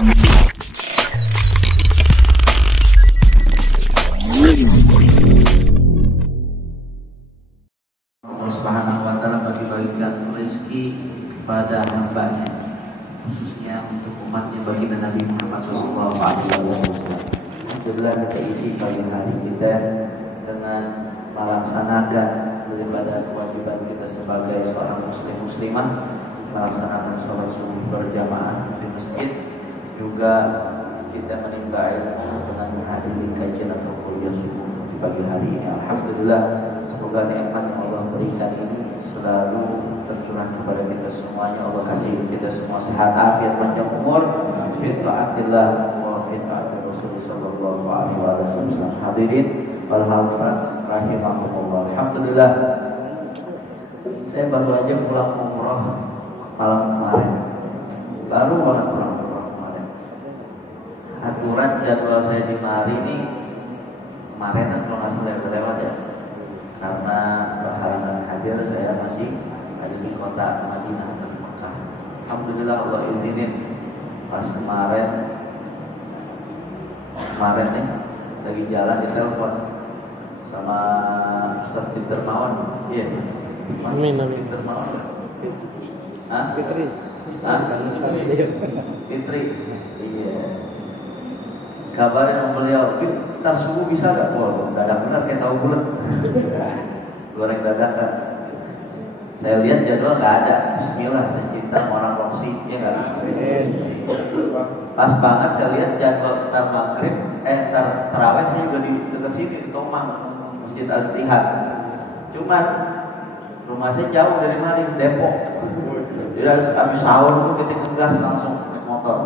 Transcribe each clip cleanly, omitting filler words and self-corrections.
Allah Subhanahu wa Ta'ala bagi-bagikan rezeki pada hamba-Nya, khususnya untuk umatnya baginda Nabi Muhammad SAW. Alhamdulillah kita isi pagi hari kita dengan melaksanakan daripada kewajiban kita sebagai seorang muslimah, melaksanakan sholat subuh berjamaah di masjid, juga kita menimba ilmu dengan menghadiri kajian atau kuliah subuh di pagi hari ini. Alhamdulillah, semoga nikmat yang Allah berikan ini selalu tercurah kepada kita semuanya. Allah kasih kita semua sehat, afiat, panjang umur, fi taatillah wa fi taati Rasul sallallahu alaihi wasallam. Hadirin wal hadirat rahimakumullah. Alhamdulillah, saya baru aja pulang umroh malam kemarin. Baru banget pulang umroh kemarin. Aturan jadwal saya di hari ini kemarin kalau nggak salah lewat ya, karena berhalangan hadir saya masih ada di kota Madinah dan Mekah. Alhamdulillah Allah izinin pas kemarin nih lagi jalan ditelepon sama Ustaz Peter Mawan. Iya. Amin. Peter Mawan. Hah? Fitri. Fitri. Iya. Kabarin sama beliau, ntar subuh bisa gak? Wah, dadak bener kayak tahu bulat. Goreng dadakan. Saya lihat jadwal gak ada. Bismillah, saya cinta sama orang Roksi, ya gak? Pas banget saya lihat jadwal ntar maghrib, ntar tarawih saya juga di dekat sini, di Tomang, Masjid Al-Ittihad. Cuman rumah saya jauh dari mari, Depok. Jadi habis sahur itu kita ngegas langsung naik motor.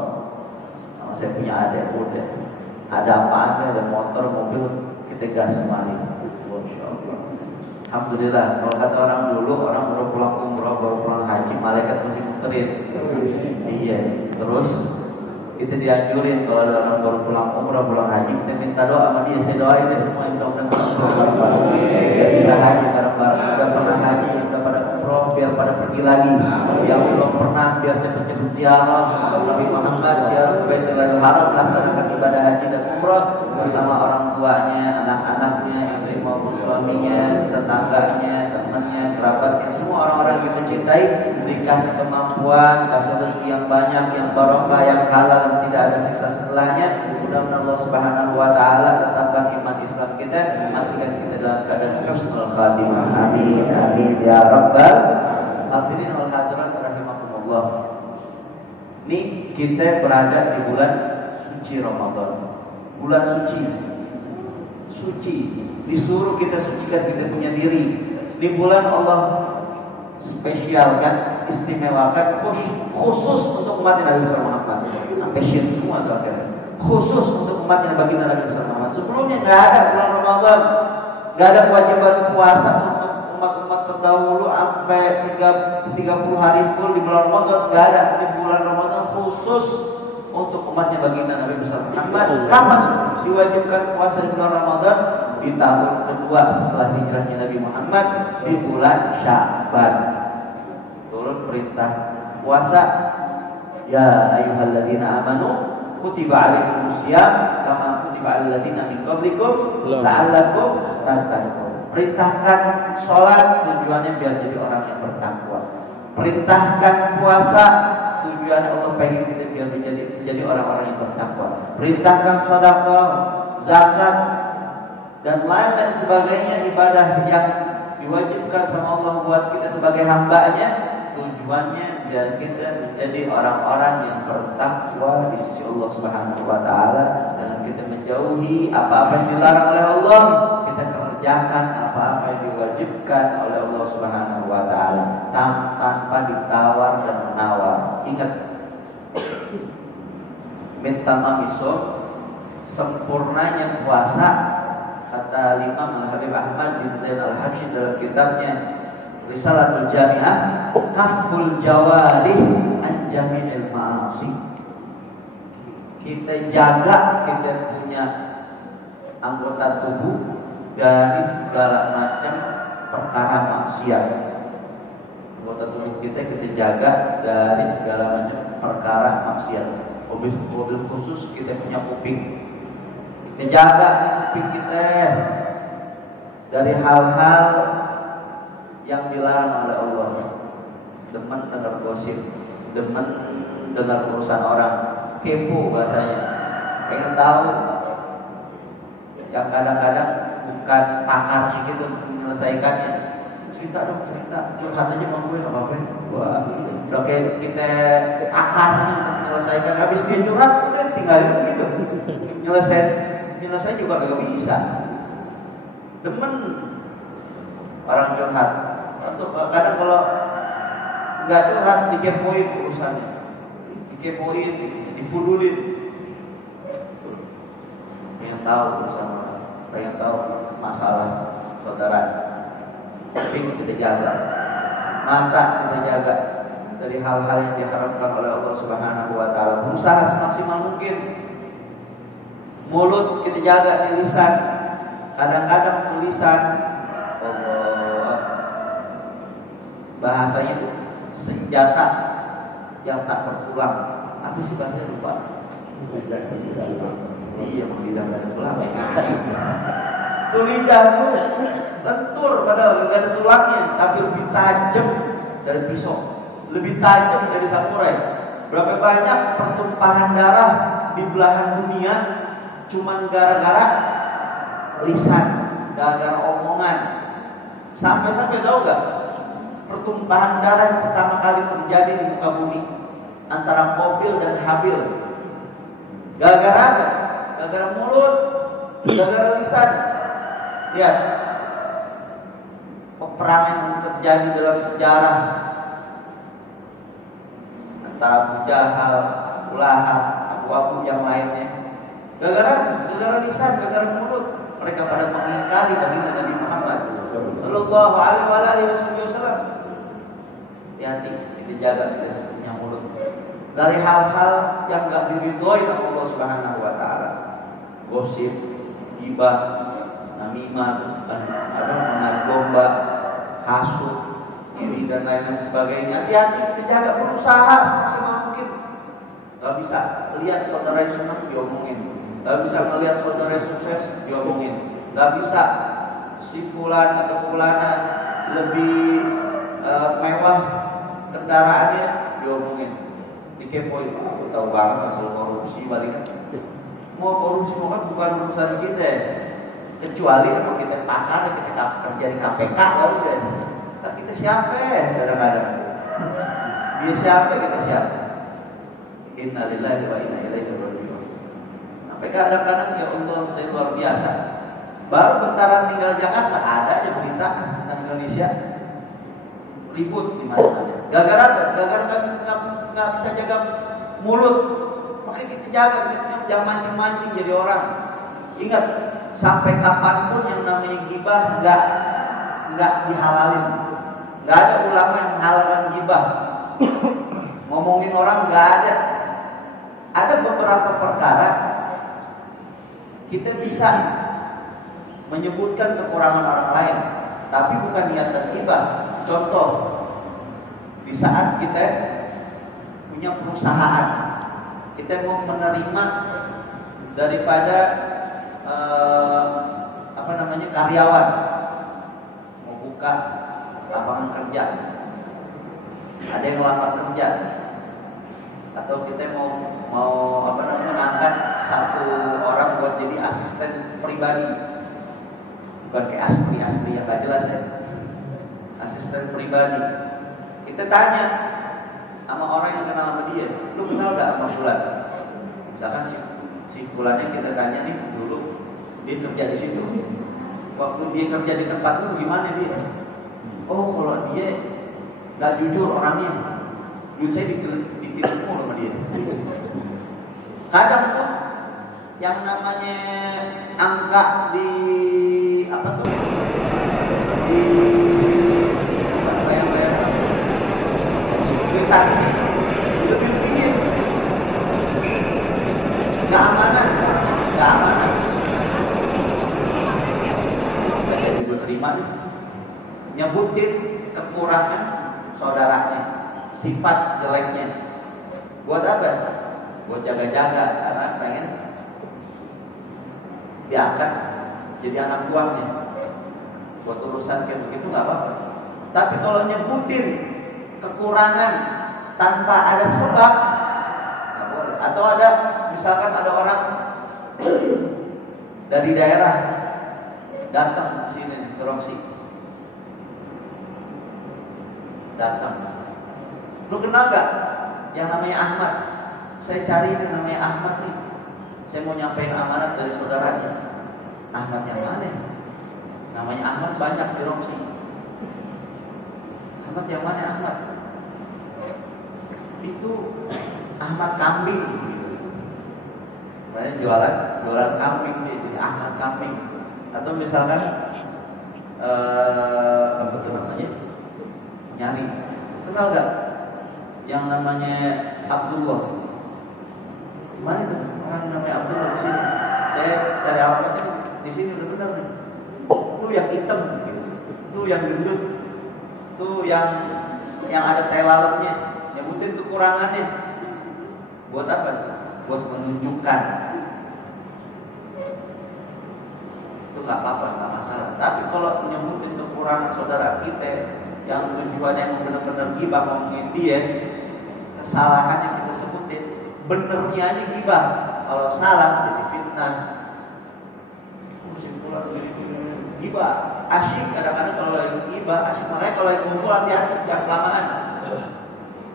Sama saya punya adik udah. Ada apaan, ada motor, mobil, kita gas kembali. Masya Allah. Alhamdulillah. Kalau kata orang dulu, orang baru pulang umroh, baru pulang haji, malaikat masih muterin. Iya. Terus kita dianjurin kalau ada orang baru pulang umroh, pulang haji, kita minta doa sama dia. Saya doain deh semua yang mudah-mudahan kita bisa haji bareng-bareng. Udah pernah haji, udah pada umroh, biar pada pergi lagi. Yang belum pernah, biar cepet-cepet ziarah ke Nabi Muhammad, ziarah ke Baitul Haram, laksanakan ibadah haji dan umroh bersama orang tuanya, anak-anaknya, istri maupun suaminya, tetangganya, temannya, kerabatnya, semua orang-orang yang kita cintai, dikasih kemampuan, kasih rezeki yang banyak, yang barokah, yang halal, dan tidak ada siksa setelahnya. Mudah-mudahan Allah Subhanahu wa Ta'ala tetapkan iman Islam kita, matikan kita dalam keadaan husnul khatimah. Amin, amin ya rabbal hadirin wal hadirat rahimakumullah. Ini kita berada di bulan suci Ramadan. Bulan suci, disuruh kita sucikan kita punya diri. Di bulan Allah spesialkan, istimewakan khusus untuk umat Nabi Muhammad. Spesial semua tuh akhirnya. Khusus untuk umat yang baginda Nabi Muhammad. Sebelumnya nggak ada bulan Ramadan, nggak ada kewajiban puasa untuk umat-umat terdahulu sampai 30 hari full di bulan Ramadan, nggak ada. Di bulan Ramadan khusus untuk umatnya baginda Nabi Muhammad. Kapan diwajibkan puasa di bulan Ramadan? Di tahun kedua setelah hijrahnya Nabi Muhammad, di bulan Sya'ban turun perintah puasa. Ya ayyuhalladzina amanu kutiba alaikumusiyam kama kutiba alal ladzina min qablikum la'allakum tattaqun. Perintahkan sholat, tujuannya biar jadi orang yang bertakwa. Perintahkan puasa, tujuan Allah pengen kita biar menjadi orang-orang yang bertakwa. Perintahkan sedekah, zakat, dan lain sebagainya ibadah yang diwajibkan sama Allah buat kita sebagai hamba-Nya. Tujuannya biar kita menjadi orang-orang yang bertakwa di sisi Allah Subhanahu wa Ta'ala, dan kita menjauhi apa-apa yang dilarang oleh Allah, kita kerjakan apa-apa yang diwajibkan oleh Allah Subhanahu wa Ta'ala tanpa ditawar dan menawar. Ingat, mintamamisum, sempurnanya puasa, kata Imam Al-Habib Ahmad bin Zain Al-Habsyi dalam kitabnya Risalatul Jami'ah, kaful jawarih an jami'il ma'asi. Kita jaga kita punya anggota tubuh dari segala macam perkara maksiat. Anggota tubuh kita jaga dari segala macam perkara maksiat. mobil khusus kita punya kuping. Kita jaga kuping kita dari hal-hal yang dilarang oleh Allah. Demen dengar gosip, demen dengar urusan orang, kepo bahasanya, pengen tahu yang kadang-kadang bukan pakarnya gitu untuk menyelesaikannya. Cerita dong, cerita, curhat aja sama gue, apa apa. Wah, udah kayak kita pakarnya untuk menyelesaikan. Habis dia curhat, udah tinggalin begitu. Nyelesain juga gak bisa. Demen orang curhat. Atau kadang kalau nggak curhat dikepoin urusannya, dikepoin, difudulin. Pengen tahu urusan orang, pengen tahu masalah saudara. Tapi kita jaga, mata kita jaga dari hal-hal yang diharapkan oleh Allah Subhanahu Wa Taala. Berusaha semaksimal mungkin. Mulut kita jaga di lisan. Kadang-kadang tulisan Allah bahasanya itu senjata yang tak berpulang. Apa sih bahasanya lupa? Iya, menghidangkan pulang. Itu lidahmu lentur padahal gak ada tulangnya, tapi lebih tajam dari pisau, lebih tajam dari samurai. Berapa banyak pertumpahan darah di belahan dunia cuman gara-gara lisan, gara-gara omongan. Sampai-sampai tahu gak pertumpahan darah yang pertama kali terjadi di muka bumi antara Qabil dan Habil? Gara-gara apa? Gara-gara mulut, gara-gara lisan. Lihat peperangan yang terjadi dalam sejarah antara Abu Jahal, Abu Lahab, Abu yang lainnya. Gara-gara lisan, gara-gara mulut, mereka pada mengingkari baginda Nabi Muhammad Sallallahu Alaihi Wasallam. Hati-hati, kita jaga kita punya mulut dari hal-hal yang gak diridhoi oleh Allah Subhanahu Wa Taala. Gosip, ghibah, namimah, ada mengenai domba, hasut, iri dan lain-lain sebagainya. Hati-hati, kita jaga, berusaha semaksimal mungkin. Gak bisa lihat saudara yang senang diomongin, gak bisa melihat saudara yang sukses diomongin, gak bisa si fulan atau fulana lebih mewah kendaraannya diomongin, dikepoin. Aku tahu banget hasil korupsi balik. Mau korupsi kan bukan urusan kita, kecuali kalau kita pakar, kita kerja di KPK baru deh. Nah, kita siapa kadang-kadang? Dia siapa, kita siapa? Innalillahi wa inna ilaihi raji'un. Sampai kadang-kadang ya Allah, saya luar biasa. Baru bentaran tinggal Jakarta ada aja berita tentang Indonesia ribut di mana-mana. Gara-gara nggak bisa jaga mulut. Makanya kita jaga, kita jangan mancing-mancing jadi orang. Ingat, sampai kapanpun yang namanya ghibah nggak dihalalin. Nggak ada ulama yang menghalalkan ghibah. Ngomongin orang nggak ada. Ada beberapa perkara kita bisa menyebutkan kekurangan orang lain, tapi bukan niatan ghibah. Contoh, di saat kita punya perusahaan, kita mau menerima daripada karyawan, mau buka lapangan kerja, ada yang melamar kerja, atau kita mau mengangkat satu orang buat jadi asisten pribadi, bukan kayak asli yang gak jelas ya, asisten pribadi. Kita tanya sama orang yang kenal sama dia, lu kenal gak sama Fulan? Misalkan si Fulannya kita tanya nih, dulu dia kerja di situ, waktu dia kerja di tempat lu gimana dia? Oh, kalau dia gak jujur orangnya, duit saya ditipu sama dia. Kadang tuh yang namanya angka di bayar duit taksi lebih tinggi, nggak amanah. Gue terima nih, nyebutin kekurangan saudaranya, sifat jeleknya. Buat apa? buat jaga-jaga karena pengen diangkat jadi anak buahnya. Buat urusan kayak begitu nggak apa-apa. Tapi kalau nyebutin kekurangan tanpa ada sebab, nggak boleh. Atau ada, misalkan ada orang dari daerah datang ke sini ke Roksi, datang. Lu kenal gak yang namanya Ahmad? Saya cari ini namanya Ahmad nih. Saya mau nyampein amanat dari saudaranya. Ahmad yang mana? Namanya Ahmad banyak di Roksi. Ahmad yang mana Ahmad? Itu Ahmad kambing. Makanya jualan kambing nih, jadi Ahmad kambing. Atau misalkan apa tuh namanya? Nyari. Kenal gak yang namanya Abdullah? Mana itu? Orang namanya Abdullah di sini. Saya cari alamatnya di sini udah benar nih. Itu yang hitam, itu yang gendut, itu yang ada tai lalatnya. Nyebutin kekurangannya. Buat apa? Buat menunjukkan. Itu nggak apa-apa, nggak masalah. Tapi kalau nyebutin kekurangan saudara kita yang tujuannya benar-benar gibah ngomongin dia, kesalahannya kita sebutin, benernya aja gibah. Kalau salah jadi fitnah. Simpulan gibah, asyik kadang-kadang kalau lagi gibah, asyik. Makanya kalau lagi ngumpul hati-hati, jangan kelamaan.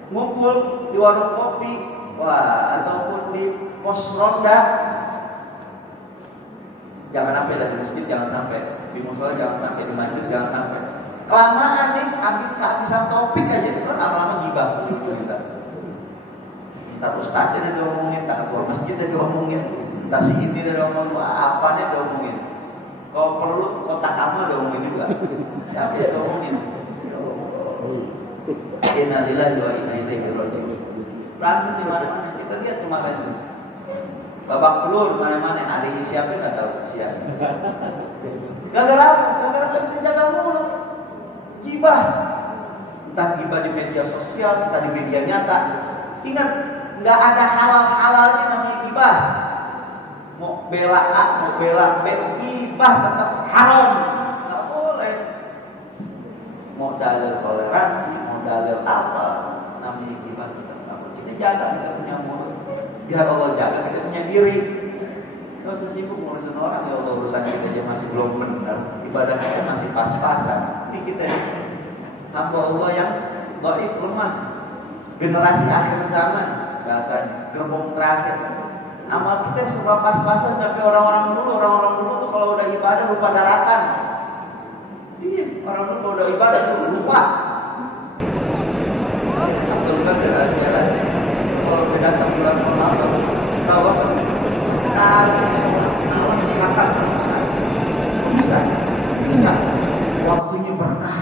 Ngumpul di warung kopi, wah, ataupun di pos ronda, jangan sampai dari masjid, jangan sampai di musola, jangan sampai di majelis, jangan sampai. Kelamaan nih, ambil kehabisan topik aja, itu lama-lama gibah. Entar ustadznya diomongin, entar ketua masjidnya diomongin, entar si ini diomongin, apa nih diomongin. Kalau perlu kotak amal diomongin juga. Siapa yang diomongin? Innalillahi wa inna ilaihi raji'un. Berantem di mana-mana, kita lihat kemarin itu. Babak belur mana-mana, ada yang siapa nggak tahu siapa. Gara-gara nggak bisa jaga mulut, gibah. Entah gibah di media sosial, entah di media nyata. Ingat, nggak ada halal-halalnya namanya gibah. Mau bela A, mau bela B, gibah tetap haram. Nggak boleh. Mau dalil toleransi, mau dalil apa, namanya gibah kita jaga, kita punya mulut. Biar Allah jaga, kita punya diri. Gak usah sibuk ngurusin orang, ya Allah urusan kita aja masih belum benar. Ibadah kita masih pas-pasan. Ini kita hamba Allah yang dhaif, lemah. Generasi akhir zaman, bahasanya gerbong terakhir. Amal kita serba pas-pasan, tapi orang-orang dulu tuh kalau udah ibadah lupa daratan. Iya, orang dulu kalau udah ibadah tuh lupa. Betul kan dari jalan. Kalau kita datang bulan Ramadan, tahu sekali kelihatan bisa. Waktunya berkah.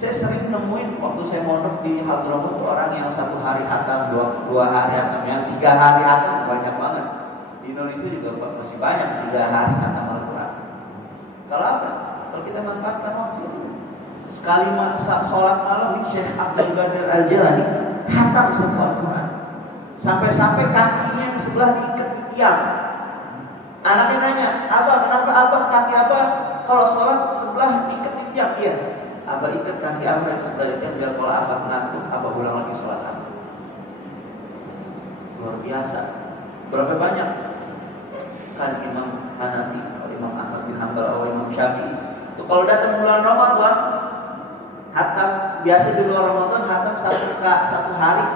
Saya sering nemuin waktu saya mondok di Hadramut orang yang 1 hari hatam, 2 hari hatam, yang 3 hari hatam banyak banget. Di Indonesia juga masih banyak 3 hari hatam Al-Quran. Kalau apa? Kalau kita manfaatkan waktu itu. Sekali sholat malam Syekh Abdul Qadir Al-Jilani hatam 1 Al-Quran. Sampai-sampai kakinya yang sebelah diikat di tiang. Anaknya nanya, Abah, kenapa Abah kaki Abah kalau sholat sebelah diikat di tiang? Iya. Abah ikat kaki Abah yang sebelah tiang biar kalau Abah ngantuk, Abah ulang lagi sholat Abah. Luar biasa. Berapa banyak? Kan Imam Hanafi, Imam Ahmad bin Hanbal, atau Imam Syafi'i. Itu kalau datang bulan Ramadan, hatam biasa di luar Ramadan hatam 1 hari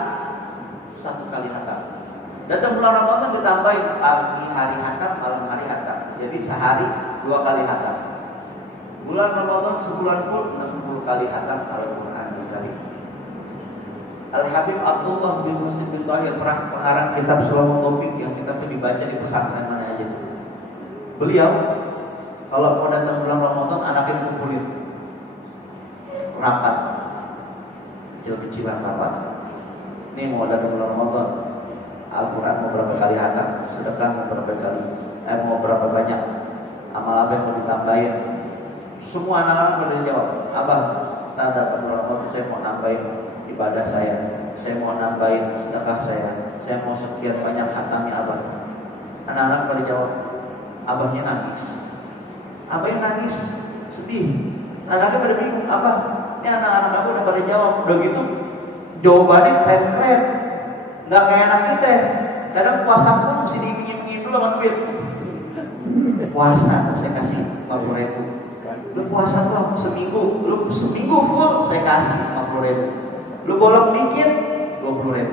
1 kali hatam. Datang bulan Ramadan ditambahin pagi hari hatam, malam hari hatam. Jadi sehari 2 kali hatam. Bulan Ramadan sebulan full 60 kali hatam Al-Quran kali. Al-Habib Abdullah bin Muslim bin Tahir, pengarang kitab Sulamul Taufik, yang kitab itu dibaca di pesantren mana aja. Beliau kalau mau datang bulan Ramadan, anaknya kumpulin rapat, kecil-kecilan rapat. Ini mau datang bulan Ramadan, Al-Quran mau berapa kali hatam, sedekah mau berapa kali, mau berapa banyak, amal apa yang mau ditambahin. Semua anak-anak pada jawab, Abah, datang bulan Ramadan saya mau nambahin ibadah saya mau nambahin sedekah saya, saya mau sekian banyak khatamnya abah. Anak-anak pada jawab, abahnya nangis. Abahnya nangis, sedih. Anaknya pada bingung, abah, ini anak-anak kamu udah pada jawab. Udah gitu, jawabannya keren-keren. Nggak kayak anak kita. Kadang puasa pun mesti diiming-imingin dulu sama duit. Puasa, saya kasih 50.000. Lu puasa tuh aku seminggu, lu seminggu full saya kasih 50.000. Lu bolong dikit 20.000.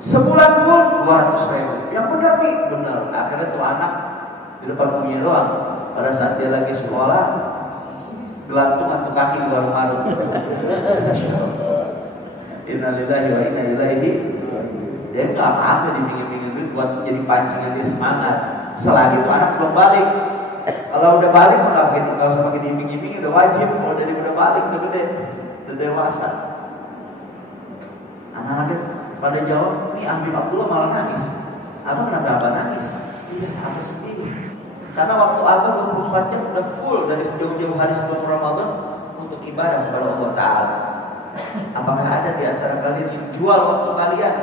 Sebulan full 200.000. Yang benar nih, benar. Akhirnya tuh anak di depan umumnya doang. Pada saat dia lagi sekolah, gelantung atau kaki di warung-warung. Innalillahi wa inna ilaihi. Dia nggak apa-apa dipingin-pingin duit buat jadi pancingan dia semangat. Selagi itu anak belum balik. Kalau udah balik maka kalau sama diiming-iming udah wajib. Kalau udah balik udah gede, udah dewasa. Anak-anak pada jawab, ini Habib Abdullah malah nangis. Abang kenapa abang nangis? Iya, apa sedih? Karena waktu abang 24 jam udah full dari sejauh-jauh hari sebelum Ramadan untuk ibadah kepada Allah Ta'ala. Apakah ada di antara kalian yang jual waktu kalian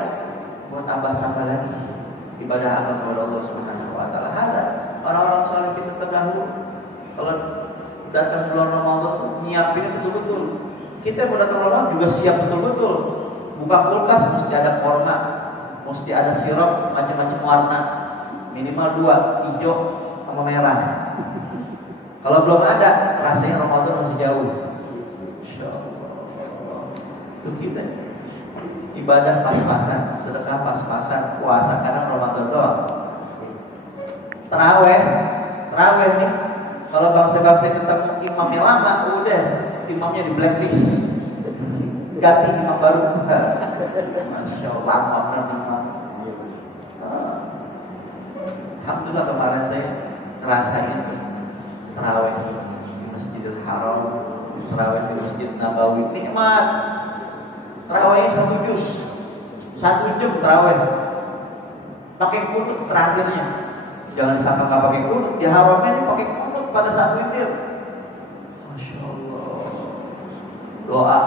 buat tambah lagi ibadah abang kepada Allah Subhanahu Wa Ta'ala? Ada. Orang-orang saleh kita terdahulu kalau datang bulan Ramadan nyiapin betul-betul. Kita mau datang Ramadan juga siap betul-betul. Buka kulkas mesti ada korma, mesti ada sirup macam-macam warna, minimal 2, hijau sama merah. Kalau belum ada, rasanya Ramadan masih jauh. Insyaallah. Itu kita. Ibadah pas-pasan, sedekah pas-pasan, puasa kadang Ramadan doang. Terawih nih. Kalau bangsa-bangsa ketemu imamnya lama, udah imamnya di blacklist. Ganti imam baru. Masya Allah, lama imam. Alhamdulillah kemarin saya ngerasain terawih di Masjidil Haram, terawih di Masjid Nabawi, nikmat. Terawih 1 juz, 1 jam terawih. Pakai kunut terakhirnya. Jangan sampai nggak pakai kunut, di haramnya pakai kunut pada saat witir. Masya Allah. Doa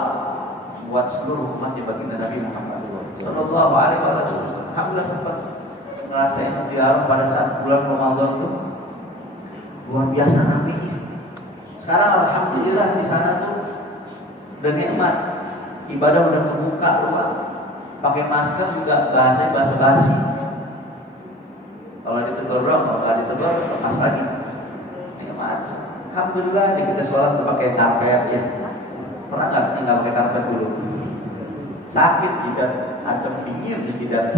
buat seluruh umat baginda Nabi Muhammad Sallallahu Alaihi Wasallam. Alhamdulillah sempat ngerasain ziarah pada saat bulan Ramadan itu luar biasa ramainya. Sekarang alhamdulillah di sana tuh udah nikmat, ibadah udah terbuka luar. Pakai masker juga bahasanya bahasa basi. Kalau ditegur dong, kalau nggak ditegur lepas lagi. Nikmat. Alhamdulillah kita sholat pakai karpet ya. Pernah nggak pakai karpet dulu? Sakit jidat, adem dingin di jidat.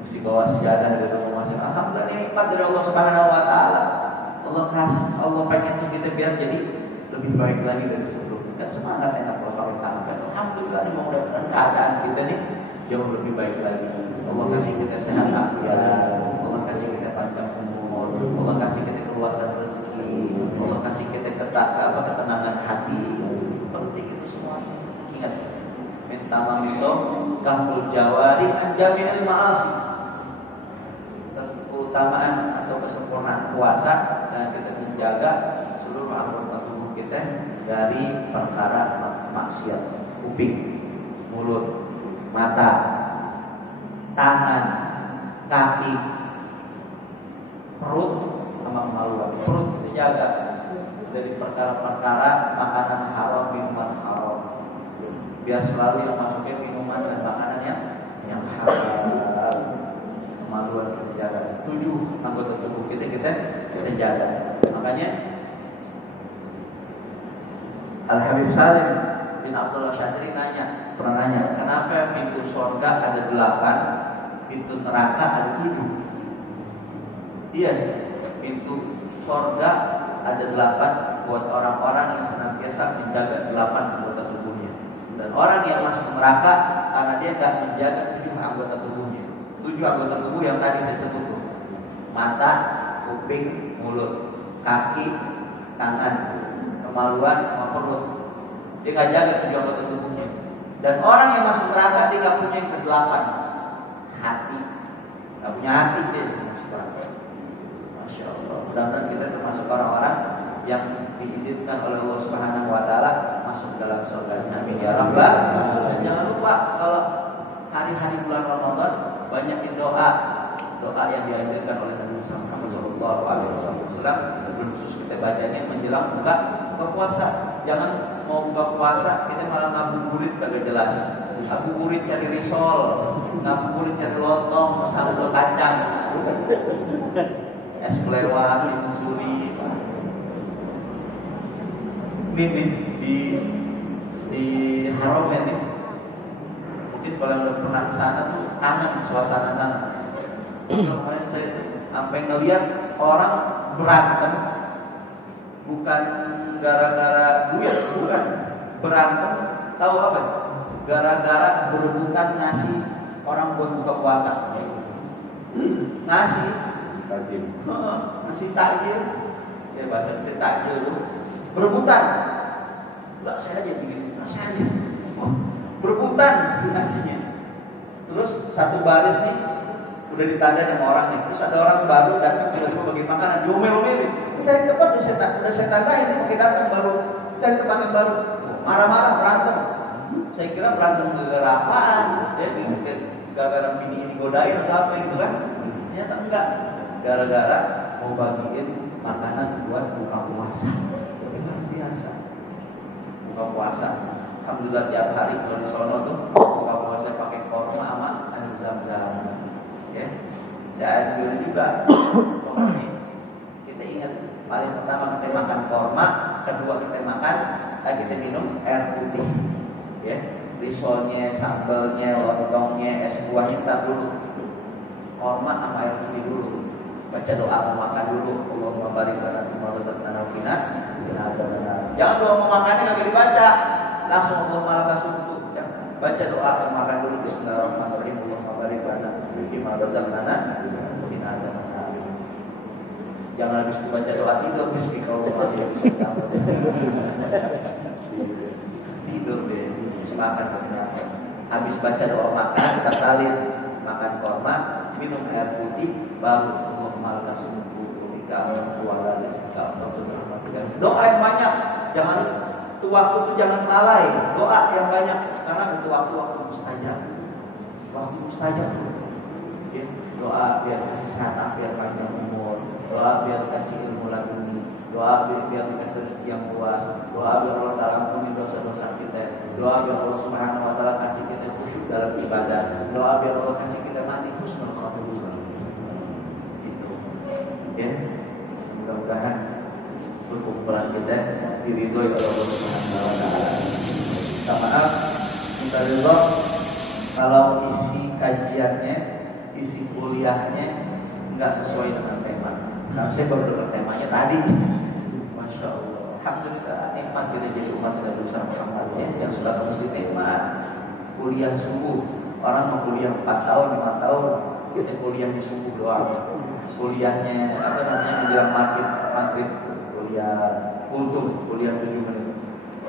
Mesti bawa sejadah dari rumah masing. Alhamdulillah ini nikmat dari Allah Subhanahu Wa Taala. Allah kasih, Allah pengen untuk kita biar jadi lebih baik lagi dari sebelumnya. Kan semangat enak kalau pakai karpet. Alhamdulillah ini mudah-mudahan keadaan kita nih jauh lebih baik lagi. Allah kasih kita sehat afiat. Allah kasih kita panjang umur. Allah kasih kita keluasan rezeki. Allah kasih kita ketenangan hati. Penting itu semua. Ingat, minta mamisom kaful jawari anjami'il ma'asi. Keutamaan atau kesempurnaan puasa dan kita menjaga seluruh anggota tubuh kita dari perkara maksiat. Kuping, mulut, mata, tangan, kaki, perut sama kemaluan. Perut dijaga dari perkara-perkara makanan haram, minuman haram. Biar selalu yang masukin minuman dan makanan yang halal. Kemaluan kita jaga. 7 anggota tubuh kita jaga. Makanya Al-Habib Salim bin Abdullah Syadri pernah nanya, kenapa pintu surga ada 8, pintu neraka ada 7? Iya, pintu surga ada 8 buat orang-orang yang senantiasa menjaga 8 anggota tubuhnya. Dan orang yang masuk neraka karena dia tidak menjaga 7 anggota tubuhnya. 7 anggota tubuh yang tadi saya sebut tuh. Mata, kuping, mulut, kaki, tangan, kemaluan, sama perut. Dia nggak jaga 7 anggota tubuhnya. Dan orang yang masuk neraka dia nggak punya yang ke-8, hati. Nggak punya hati dia masuk neraka. Masya Allah. Mudah-mudahan kita termasuk orang-orang yang diizinkan oleh Allah Subhanahu Wa Taala masuk dalam surga. Amin ya Rabbal. Dan jangan lupa kalau hari-hari bulan Ramadan banyakin doa yang dianjurkan oleh Nabi Muhammad SAW. Khusus kita bacanya menjelang buka puasa. Jangan mau buka puasa kita malah ngabuburit kagak jelas. Ngabuburit cari risol, ngabuburit cari lontong, sambal kacang, es kelewat, timun suri. Ini di Haram ya nih. Mungkin kalau udah pernah ke sana tuh hangat suasana sana. Kemarin saya sampai ngelihat orang berantem bukan gara-gara duit, bukan berantem, tahu apa? Gara-gara berebutan ngasih orang buat buka puasa. Ngasih takjil. Ngasih takjil. Ya bahasa kita takjil tuh. Berebutan. Enggak, saya aja bikin, saya aja. Berebutan nasinya. Terus satu baris nih udah ditanda sama orang nih. Terus ada orang baru datang tiba-tiba bagi makanan, diomel-omelin. Ini cari tempat udah saya tandain nih, pakai datang baru cari tempat yang baru. Marah-marah berantem. Saya kira berantem gara-gara apaan? Jadi gara-gara bini ini godain atau apa gitu kan? Ternyata enggak. Gara-gara mau bagiin makanan buat buka puasa. Luar biasa. Buka puasa. Alhamdulillah tiap hari kalau di sono tuh buka puasa pakai korma sama air zam-zam. Ya, saya dulu juga. Pokoknya kita ingat paling pertama kita makan korma, kedua kita minum air putih. Ya, risolnya, sambalnya, lontongnya, es buahnya kita dulu. Korma sama air putih dulu. Baca doa mau makan dulu. Allahumma barik lana fima razaqtana wa qina adzabannar. Jangan doa mau makannya enggak dibaca. Langsung Allahumma lakal sumtu. Baca doa mau makan dulu. Bismillahirrahmanirrahim. Allahumma barik lana fima razaqtana wa qina adzabannar. Jangan habis baca doa tidur bismillahirrahmanirrahim. Tidur deh. Makan ternyata. Habis baca doa makan, kita salin makan korma, minum air putih, baru Allahumma sumtu bika wala rizqa doa yang banyak. Jangan itu waktu itu jangan lalai. Doa yang banyak karena itu waktu mustajab. Waktu mustajab. Ya, doa biar kasih sehat, biar panjang umur. Doa biar kasih ilmu laduni. Doa biar dikasih rezeki yang luas. Doa biar Allah Ta'ala ampuni dosa-dosa kita. Doa biar Allah Subhanahu Wa Ta'ala kasih kita khusyuk dalam ibadah. Doa biar Allah kasih kita mati husnul khatimah. Gitu. Ya. Mudah-mudahan perkumpulan kita diridhoi oleh Allah Subhanahu Wa Ta'ala. Minta maaf, minta ridho kalau isi kajiannya, isi kuliahnya enggak sesuai dengan tema. Karena saya baru dengar temanya tadi. Masya Allah. Alhamdulillah nikmat kita jadi umat Nabi Muhammad yang sudah mesti nikmat. Kuliah subuh. Orang mau kuliah 4 tahun, 5 tahun, kita kuliah di subuh doang. Kuliahnya apa namanya menjelang maghrib, kuliah kultum, kuliah 7 menit.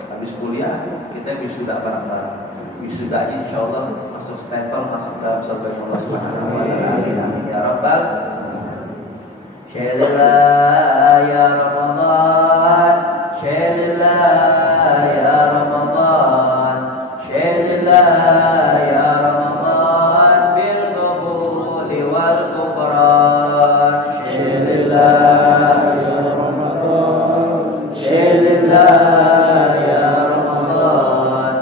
Habis kuliah kita wisuda bareng-bareng. Wisudanya insya Allah masuk stempel, masuk dalam surga Allah Subhanahu Wa Ta'ala. Ya Rabbal Syairillah ya Ramadan, Syairillah ya Ramadan, Syairillah ya Ramadan, bil qabuli wal kufran. Syairillah ya Ramadan, Syairillah ya Ramadan,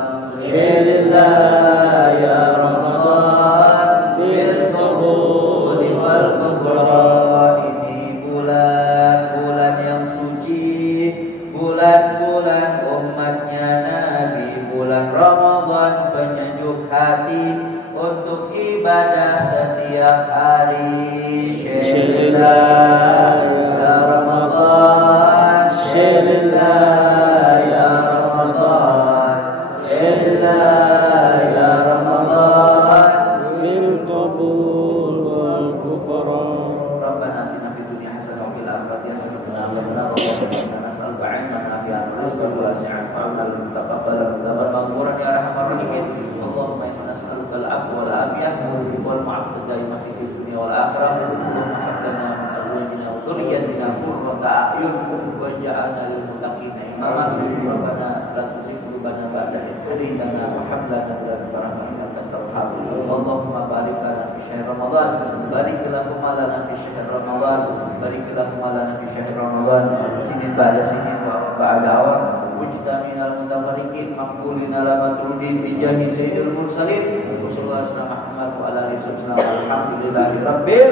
Syairillah ya Ramadan, bil qabuli wal kufran. Bulan-bulan umatnya Nabi, bulan Ramadan penyejuk hati untuk ibadah setiap hari. Syairillah ya Ramadan, Syairillah ya Ramadan, Syairillah ya Ramadan, bil qabul wal kufran. Rabbana atina fid dunya hasanah wa fil akhirati hasanah wa qina adzabannar. Allahumma inna nas'aluka al-'afwa wal 'afiyah wal 'afwa daimah fid dunya wal akhirah. Allahumma hab lana min azwajina wa dhurriyyatina qurrata a'yun waj'alna lil muttaqina imama. Rabbana la tuzigh qulubana ba'da idh hadaytana wa hab lana min ladunka rahmatan innaka antal warham. Allahumma barik lana fi syahr Ramadan, barik lahum lana fi syahr Ramadan, barik lahum lana fi syahr Ramadan, sinin ba'da sinin wa ba'da awam, mujtaminal mutafariqin maqbulina la matrudin bi jahi sayyidil mursalin, sallallahu alaihi wasallam Muhammad wa ala alihi wasallam, alhamdulillahi rabbil.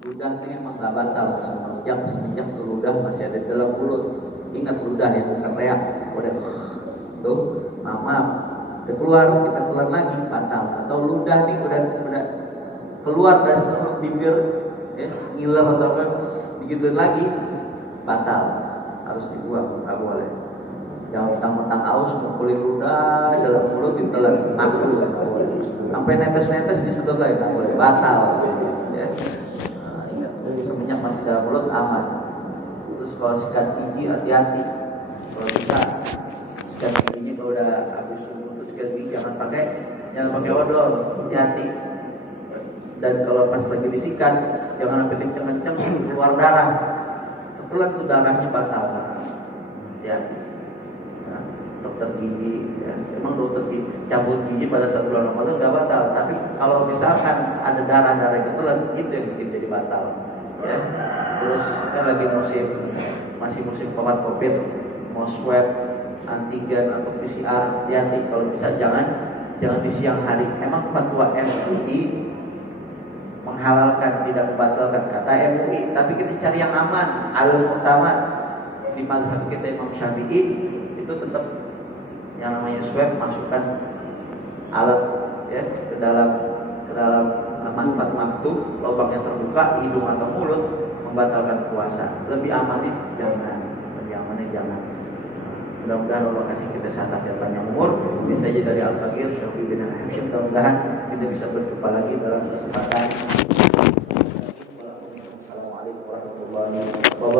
Ludah itu memang gak batal semenjak ludah masih ada di dalam mulut. Ingat ludah ya, bukan reak. Udah tuh, maaf, udah keluar, kita keluar lagi batal. Atau ludah nih udah keluar dari mulut bibir, ya, ngiler atau apa, digituin lagi batal, harus dibuang, nggak boleh. Jangan mentang-mentang aus mukulin ludah dalam mulut ditelan, makruh nggak boleh. Sampai netes-netes disedot lagi nggak boleh, batal. Ya. Semenjak masih dalam mulut aman. Terus kalau sikat gigi hati-hati. Kalau bisa sikat giginya kalau udah habis terus sikat gigi jangan pakai odol, hati-hati. Dan kalau pas lagi disikat jangan sampai kenceng-kenceng keluar darah. Setelah itu darahnya batal. Ya. Nah, dokter gigi, ya. Emang dokter gigi cabut gigi pada saat bulan Ramadan nggak batal. Tapi kalau misalkan ada darah-darah ketelan, itu yang bikin jadi batal. Ya. Terus kan lagi masih musim COVID, mau swab antigen atau PCR, hati-hati. Kalau bisa jangan di siang hari. Emang fatwa MUI menghalalkan, tidak membatalkan, kata MUI, tapi kita cari yang aman. Al-Mu'tamad di mazhab kita Imam Syafi'i itu tetap yang namanya swab, masukkan alat ya ke dalam manfaat maktub, lubangnya terbuka, hidung atau mulut, membatalkan puasa. Lebih amannya jangan. Mudah-mudahan Allah kasih kita sehat dan panjang umur. Bisa jadi dari Al-Faqir Syafi'i bin Al-Habsyi. Mudah-mudahan kita bisa berjumpa lagi dalam kesempatan. Assalamualaikum warahmatullahi wabarakatuh.